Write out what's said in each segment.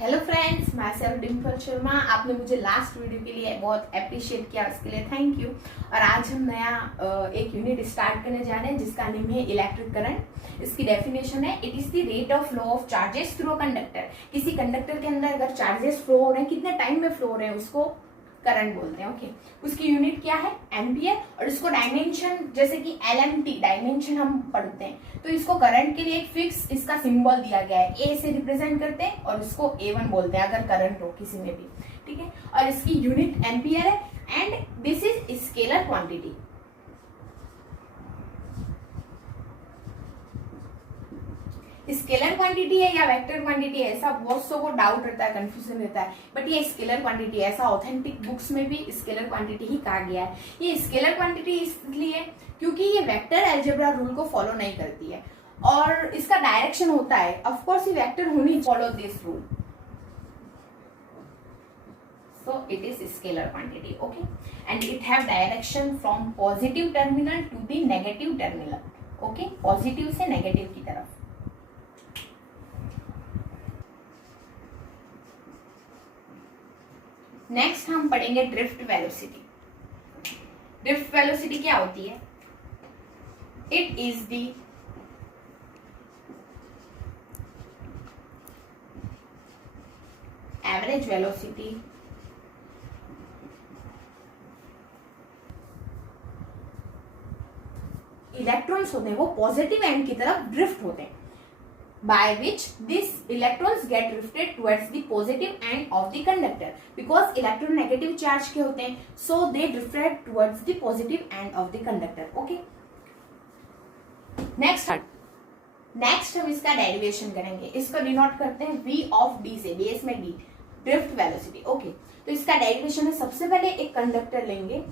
Hello friends, मैं self Dimple Sharma. आपने मुझे लास्ट वीडियो के लिए बहुत अप्रिशिएट किया, उसके लिए थैंक यू। और आज हम नया एक यूनिट स्टार्ट करने जा रहे हैं जिसका नेम है इलेक्ट्रिक करंट। इसकी डेफिनेशन है, it is the rate of flow of charges through a conductor. किसी कंडक्टर के अंदर अगर चार्जेस फ्लो हो रहे हैं, कितने टाइम में फ्लो हो रहे हैं, उसको करंट बोलते हैं। ओके, उसकी यूनिट क्या है? एम्पियर। और इसको डायमेंशन, जैसे कि LMT डायमेंशन हम पढ़ते हैं, तो इसको करंट के लिए एक फिक्स इसका सिंबल दिया गया है, ए से रिप्रेजेंट करते हैं और इसको A1 बोलते हैं अगर करंट हो किसी में भी। ठीक है, और इसकी यूनिट एम्पियर है and this is scalar quantity. Scalar quantity है या वेक्टर क्वांटिटी है, ऐसा बहुत सौ को डाउट रहता है, कंफ्यूजन रहता है, बट ये स्केलर क्वांटिटी है। ऐसा ऑथेंटिक बुक्स में भी स्केलर क्वांटिटी ही कहा गया है। ये स्केलर क्वांटिटी इसलिए क्योंकि ये वेक्टर अलजेब्रा रूल को फॉलो नहीं करती है और इसका डायरेक्शन होता है, ऑफ कोर्स ये वेक्टर होनी follow this rule, so it is scalar quantity. Okay, and it have direction from positive terminal to the negative terminal. Okay, positive से नेगेटिव की तरफ। नेक्स्ट हम पढ़ेंगे ड्रिफ्ट वेलोसिटी। ड्रिफ्ट वेलोसिटी क्या होती है? It is the average velocity electrons होते हैं वो पॉजिटिव एंड की तरफ ड्रिफ्ट होते हैं, by which these electrons get drifted towards the positive end of the conductor, because electronegative charge के होते हैं, so they drifted towards the positive end of the conductor. Okay, next हम इसका derivation करेंगे। इसको डिनोट करते हैं V of D से, बेस में D, ड्रिफ्ट वेलोसिटी। ओके, तो इसका डेरिवेशन है, सबसे पहले एक कंडक्टर लेंगे,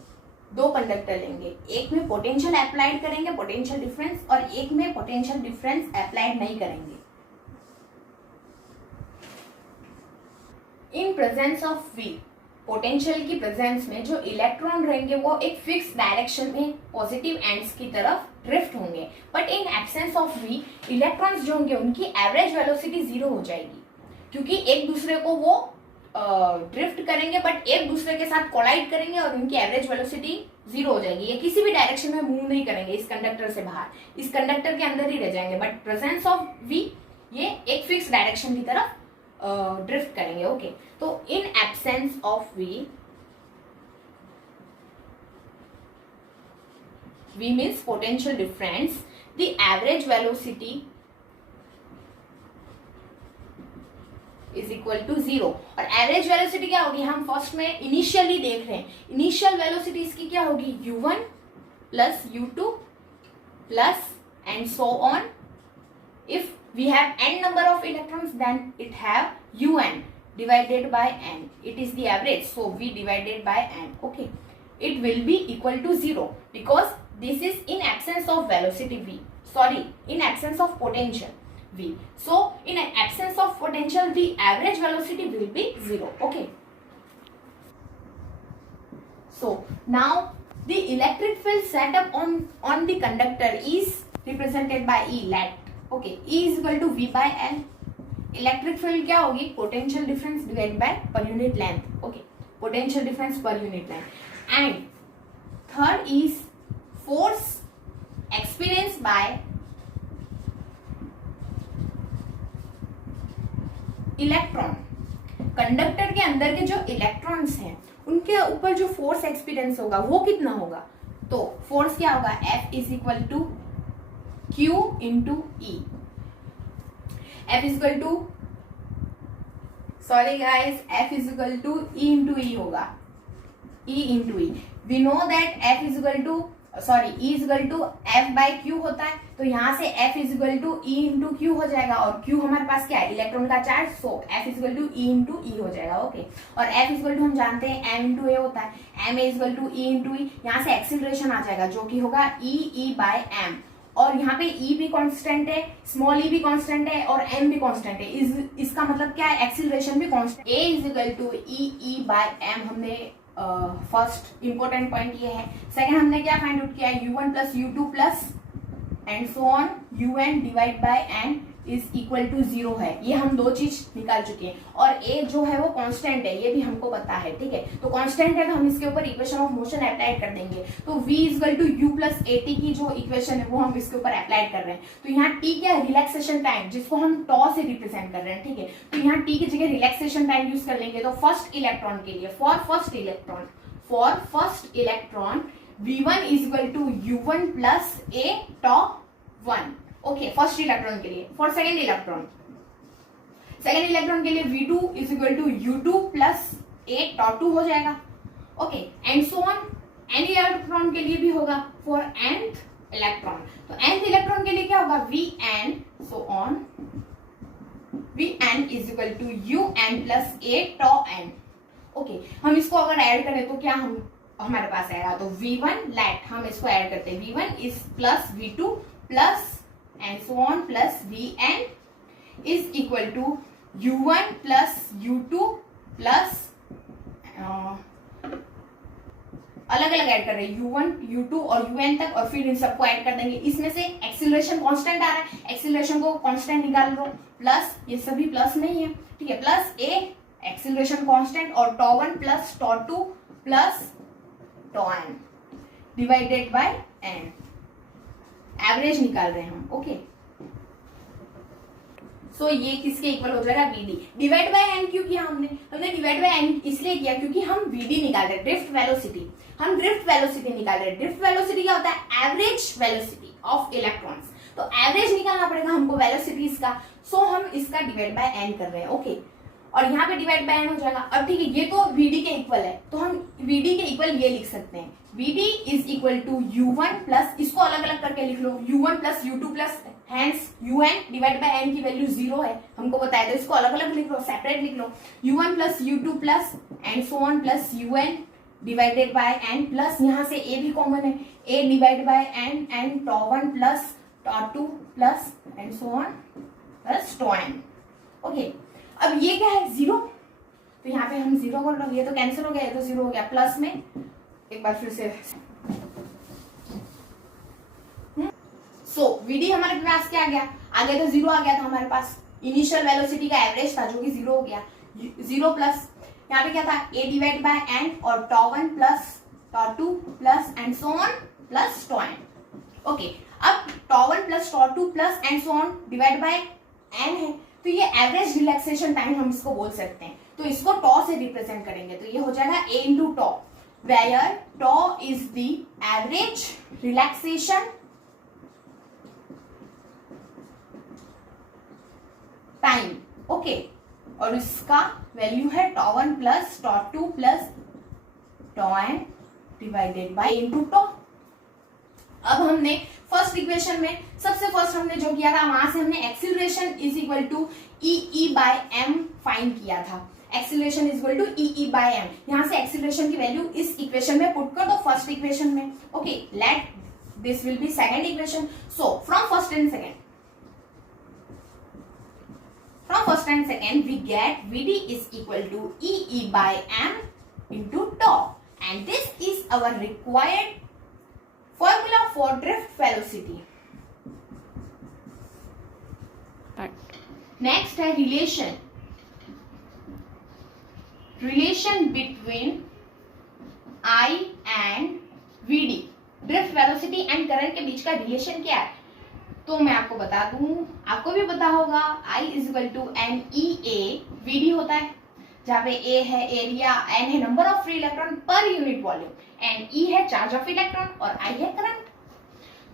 दो कंडक्टर लेंगे, एक में पोटेंशियल अप्लाइड करेंगे, पोटेंशियल डिफरेंस, और एक में पोटेंशियल डिफरेंस अप्लाइड नहीं करेंगे। In presence of V, potential की प्रेजेंस में जो इलेक्ट्रॉन रहेंगे वो एक फिक्स डायरेक्शन में पॉजिटिव एंड्स की तरफ ड्रिफ्ट होंगे, but in absence of V electrons जो होंगे उनकी एवरेज वेलोसिटी 0 हो जाएगी, क्योंकि एक दूसरे को वो ड्रिफ्ट करेंगे बट एक दूसरे के साथ कोलाइड करेंगे और उनकी एवरेज वेलोसिटी 0 हो जाएगी। ये किसी भी डायरेक्शन में मूव नहीं करेंगे, इस कंडक्टर से बाहर, इस कंडक्टर के अंदर ही रह जाएंगे, बट प्रेजेंस ऑफ V ये एक फिक्स डायरेक्शन की तरफ ड्रिफ्ट करेंगे। ओके, तो in absence of V means potential difference, the average velocity is equal to 0। और एवरेज वेलोसिटी क्या होगी, हम फर्स्ट में इनिशियली देख रहे हैं, इनिशियल वेलोसिटी इसकी क्या होगी, U1 plus U2 plus and so on. If we have n number of electrons, then it have Un divided by n. It is the average, so V divided by n. Okay, it will be equal to 0 because this is in absence of velocity V. Sorry, in absence of potential V. So in absence of potential, the average velocity will be 0. Okay. So now the electric field set up on the conductor is represented by E, let. Okay, E is equal to V by L। Electric field क्या होगी, potential difference divide by per unit length. Okay, potential difference per unit length. And third is force experience by electron. Conductor के अंदर के जो electrons हैं उनके ऊपर जो फोर्स एक्सपीरियंस होगा वो कितना होगा, तो फोर्स क्या होगा, F is equal to Q into E। F is equal to, sorry guys, F is equal to E into E होगा, E into E। We know that F is equal to, sorry, E is equal to F by Q होता है, तो यहाँ से F is equal to E into Q हो जाएगा, और Q हमारे पास क्या है, इलेक्ट्रॉन का charge, so F is equal to E into E हो जाएगा। ओके, और F is equal to हम जानते हैं M into A होता है, M is equal to E into E। यहाँ से एक्सीलरेशन आ जाएगा जो कि होगा E by M, और यहाँ पे E भी कांस्टेंट है, स्मॉल e भी कांस्टेंट है और m भी कांस्टेंट है। इसका मतलब क्या है, एक्सीलरेशन भी constant. A is equal to E by m, हमने फर्स्ट इंपॉर्टेंट पॉइंट ये है। सेकंड हमने क्या फाइंड आउट किया, U1 plus U2 plus and so on UN divide by n is equal to 0 है, ये हम दो चीज निकाल चुके हैं। और ए जो है वो कांस्टेंट है, ये भी हमको पता है, ठीक है। तो कांस्टेंट है तो हम इसके ऊपर इक्वेशन ऑफ मोशन अप्लाई कर देंगे। तो v equal to u plus a t की जो इक्वेशन है वो हम इसके ऊपर अप्लाई कर रहे हैं। तो यहाँ t क्या है, रिलैक्सेशन टाइम, जिसको हम टॉ से रिप्रेजेंट कर रहे हैं, ठीक है। तो यहाँ t की जगह रिलैक्सेशन टाइम यूज कर लेंगे। तो फर्स्ट इलेक्ट्रॉन के लिए, for first electron v1 is equal to u1 plus a tau 1। Okay, first electron के लिए। फॉर सेकेंड इलेक्ट्रॉन के लिए v2 is equal to u2 plus a tau 2 हो जाएगा। Okay, and so on. N electron के लिए भी होगा फॉर nth इलेक्ट्रॉन। तो nth इलेक्ट्रॉन के लिए क्या होगा, vn, so on, vn is equal to un plus a tau n। Okay, हम इसको अगर ऐड करें तो क्या हमारे पास आएगा, तो v1 लेट हम इसको ऐड करते हैं, v1 is plus v2 plus and so on plus vn is equal to u1 plus u2 plus अलग अलग ऐड कर रहे हैं u1, u2 और un तक, और फिर इन सबको ऐड कर देंगे। इसमें से एक्सीलरेशन कांस्टेंट आ रहा है, एक्सीलरेशन को कांस्टेंट निकाल लो, प्लस ये सभी प्लस में ही है, ठीक है, प्लस a एक्सीलरेशन कांस्टेंट और tau 1 plus tau 2 plus tau n divided by n, average निकाल रहे हैं हम। ओके, सो ये किसके इक्वल हो जाएगा, vd। डिवाइड बाय n क्यों किया हमने डिवाइड बाय n इसलिए किया क्योंकि हम vd निकाल रहे हैं, ड्रिफ्ट वेलोसिटी। हम ड्रिफ्ट वेलोसिटी निकाल रहे हैं। ड्रिफ्ट वेलोसिटी क्या होता है, एवरेज वेलोसिटी ऑफ इलेक्ट्रॉन्स। तो एवरेज निकालना पड़ेगा हमको वेलोसिटीज का, सो हम इसका डिवाइड बाय n कर रहे हैं। ओके, और यहाँ पे डिवाइड बाय n हो जाएगा। अब ठीक है, ये तो vd के इक्वल है, तो हम vd के इक्वल ये लिख सकते हैं, vd is equal to u1 plus, इसको अलग अलग करके लिख लो, u1 plus u2 plus hence un divide by n की वैल्यू 0 है, हमको बताया, तो इसको अलग अलग लिख लो, सेपरेट लिख लो, u1 plus u2 plus and so on plus un divided by n plus यहाँ से a भी कॉमन है, a divide by n and tau 1 plus tau 2 plus and so on plus tau n। Okay, अब ये क्या है, 0, तो यहाँ पे हम 0 बोल रहे हैं, ये तो कैंसिल हो गया, ये तो 0 हो गया, प्लस में एक बार फिर से। सो vd हमारे पास क्या आ गया, आगे तो 0 आ गया था हमारे पास, इनिशियल वेलोसिटी का एवरेज था जो कि 0 हो गया, 0 प्लस यहाँ पे क्या था, a डिवाइड बाय n और tau 1 plus tau 2 plus and so on plus tau n। Okay, अब tau 1 plus tau 2 plus and so on divide by n है, तो ये एवरेज रिलैक्सेशन टाइम हम इसको बोल सकते हैं। तो इसको टॉ से रिप्रेजेंट करेंगे, तो ये हो जाएगा a into tau, where tau is the average relaxation time. Okay, और इसका वैल्यू है tau 1 plus tau 2 plus tau n divided by into tau. अब हमने फर्स्ट इक्वेशन में सबसे फर्स्ट हमने जो किया था, वहां से हमने acceleration is equal to E by m find किया था। Acceleration is equal to E by m, यहां से एक्सीलरेशन की वैल्यू इस इक्वेशन में पुट कर दो, फर्स्ट इक्वेशन में। Okay, let this will be second equation. So from first and second we get vd is equal to e by m into tau, and this is our required formula for drift velocity. Next है relation between I and vd, drift velocity and current के बीच का relation क्या है, तो मैं आपको बता दूं, आपको भी पता होगा, I is equal to n e A v d होता है, जहां पे A है एरिया, N है number of free electron per unit volume, and E है चार्ज ऑफ इलेक्ट्रॉन और I है करंट।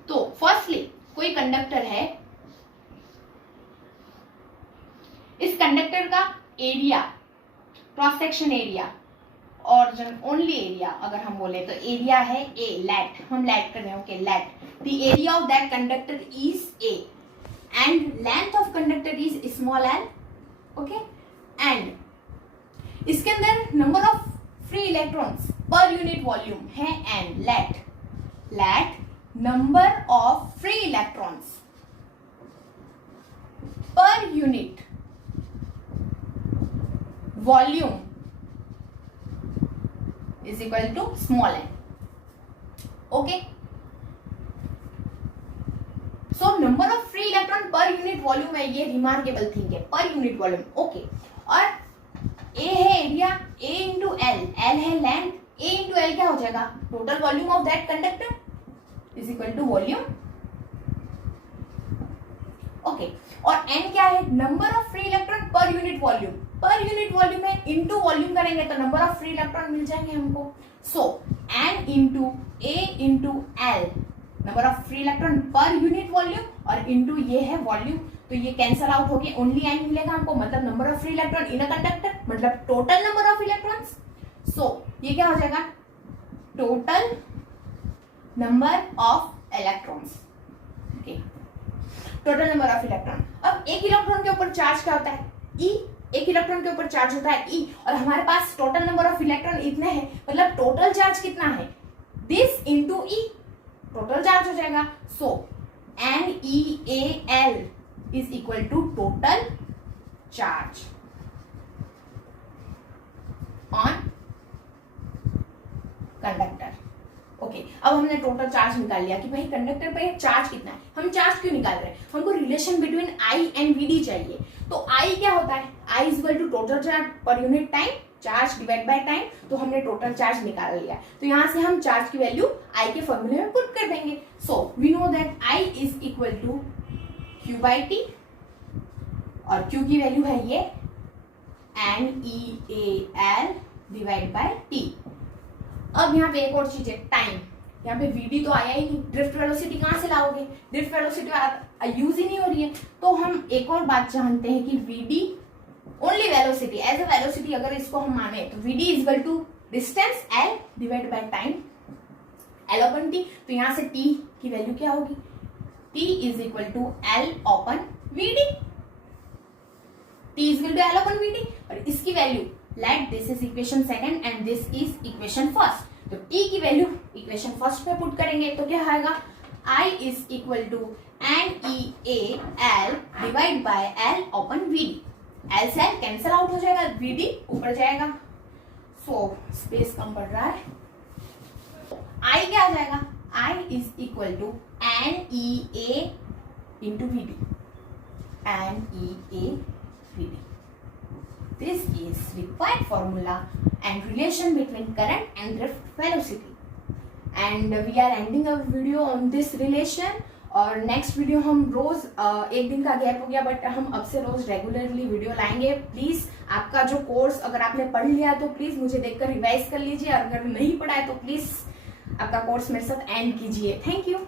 तो फर्स्टली कोई कंडक्टर है, इस कंडक्टर का एरिया, क्रॉस सेक्शन एरिया और ओनली एरिया अगर हम बोले तो एरिया है A, लेट, हम लेट कर रहे हैं, okay, let the area of that conductor is A and length of conductor is small l, okay, and इसके अंदर number of free electrons per unit volume है n, let number of free electrons per unit volume is equal to small n, okay. So number of free electron per unit volume है, ये remarkable thing है, पर unit volume, okay. और A है area, A into L, L है length, A into L क्या हो जाएगा, total volume of that conductor is equal to volume, okay. और एन क्या है, number of free electron per unit volume, per unit volume है, into volume करेंगे तो नंबर ऑफ फ्री इलेक्ट्रॉन मिल जाएंगे हमको। So N into A into L, number of free electron per unit volume, और इंटू ये है वॉल्यूम, तो ये कैंसल आउट हो गया, ओनली एन मिलेगा हमको, मतलब number of free electron in a conductor, मतलब टोटल नंबर ऑफ इलेक्ट्रॉन्स। सो ये क्या हो जाएगा, total number of electrons, okay, total number of electron. अब एक इलेक्ट्रॉन के ऊपर चार्ज क्या होता है, ई, एक इलेक्ट्रॉन के ऊपर चार्ज होता है ई, और हमारे पास टोटल नंबर ऑफ इलेक्ट्रॉन इतने हैं, मतलब टोटल चार्ज कितना है, this into e, total charge हो जाएगा। So NeAl is equal to total charge on conductor, okay. अब हमने टोटल चार्ज निकाल लिया कि भाई कंडक्टर पे चार्ज कितना है, हम चार्ज क्यों निकाल रहे हैं, हमको relation between I and VD चाहिए। तो आई क्या होता है, I is equal to total charge per unit time, charge divide by time, तो हमने टोटल चार्ज निकाल लिया। तो यहां से हम चार्ज की वैल्यू आई के फॉर्मूले में पुट कर देंगे। So we know that I is equal to Q by t, और क्यू की वैल्यू है ये NeAl डिवाइड बाय टी। अब यहाँ पे एक और चीज है, टाइम, यहाँ पे वीडी तो आया ही नहीं, ड्रिफ्ट वेलोसिटी कहाँ से लाओगे, ड्रिफ्ट वेलोसिटी यूज ही नहीं हो रही है। तो हम एक और बात जानते हैं कि v d only velocity, as a velocity अगर इसको हम माने तो v d is equal to distance L divide by time, L upon t. तो यहाँ से टी की वैल्यू क्या होगी, t is equal to L upon v d, t is equal to L upon v d. और इसकी value, let this is equation second and this is equation first, तो t की वैल्यू इक्वेशन फर्स्ट पे put करेंगे तो क्या आएगा, I is equal to NeAl divide by L upon v d, L से एल कैंसल आउट हो जाएगा, वीडी ऊपर जाएगा, सो स्पेस कम पड़ रहा है, I क्या आ जाएगा, I is equal to NeA into v d, NeA v d. This is required formula and relation between current and drift velocity. And we are ending our video on this relation. और next video हम रोज, एक दिन का gap हो गया but हम अब से रोज रेगुलरली वीडियो लाएंगे। प्लीज आपका जो कोर्स अगर आपने पढ़ लिया तो प्लीज मुझे देखकर रिवाइज कर लीजिए, और अगर नहीं पढ़ा है तो प्लीज आपका कोर्स मेरे साथ एंड कीजिए। Thank you.